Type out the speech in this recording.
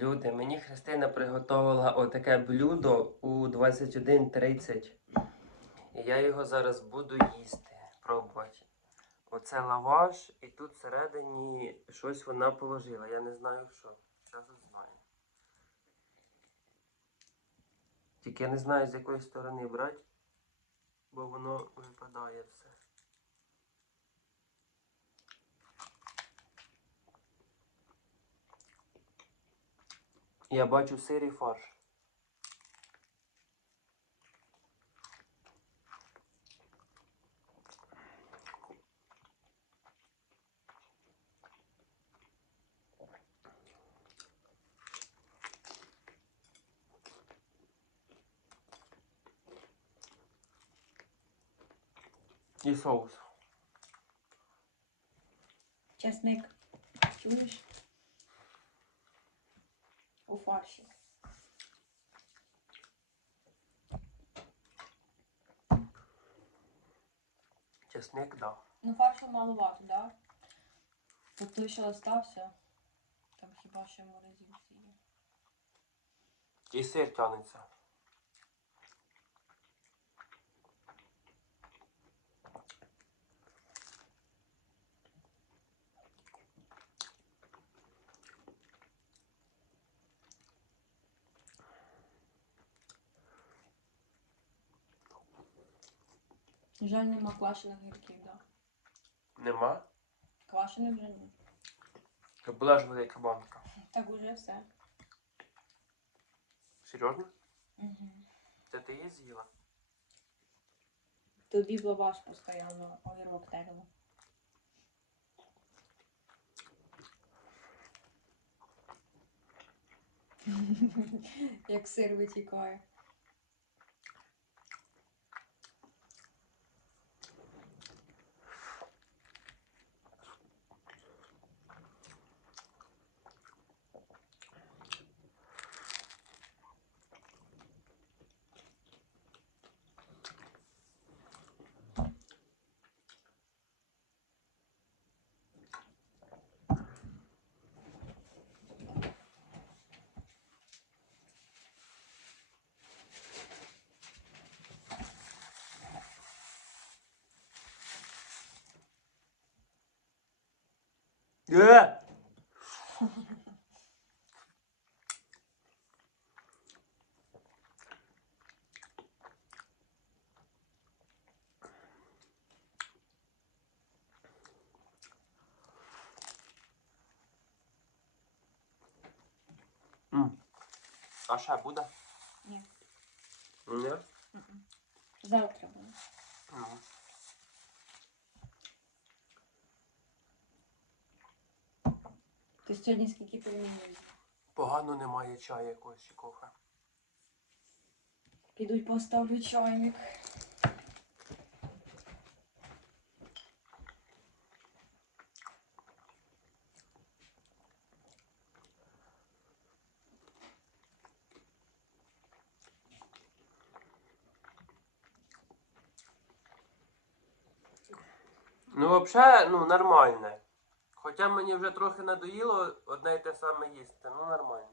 Люди, мені Христина приготувала отаке блюдо у 21.30. І я його зараз буду їсти, пробувати. Оце лаваш, і тут всередині щось вона положила. Я не знаю що. Зараз знаю. Тільки я не знаю, з якої сторони брати, бо воно випадає все. Я бачу сир і фарш. І соус. Чесник. Чуєш? У фарші. Чесник, да. Ну, фаршу маловато, да? Тут той, що остався, там хіба ще морозився є. І сир тянеться. Жаль, нема квашених гірків, да. Нема? Квашених вже ні. Та була ж велика банка. Так уже все. Серйозно? Угу. Це ти її з'їла? Тобі в лаваш постійно огірок терла. Як сир витікає. М. А ще буде? Ні. Ні? Завтра буде. Ну. Ти сьогодні скільки пельменів? Погано немає чаю якогось чи кофе. Піду й поставлю чайник. Ну, взагалі, ну, нормальне. Хоча мені вже трохи надоїло одне й те саме їсти, ну нормально.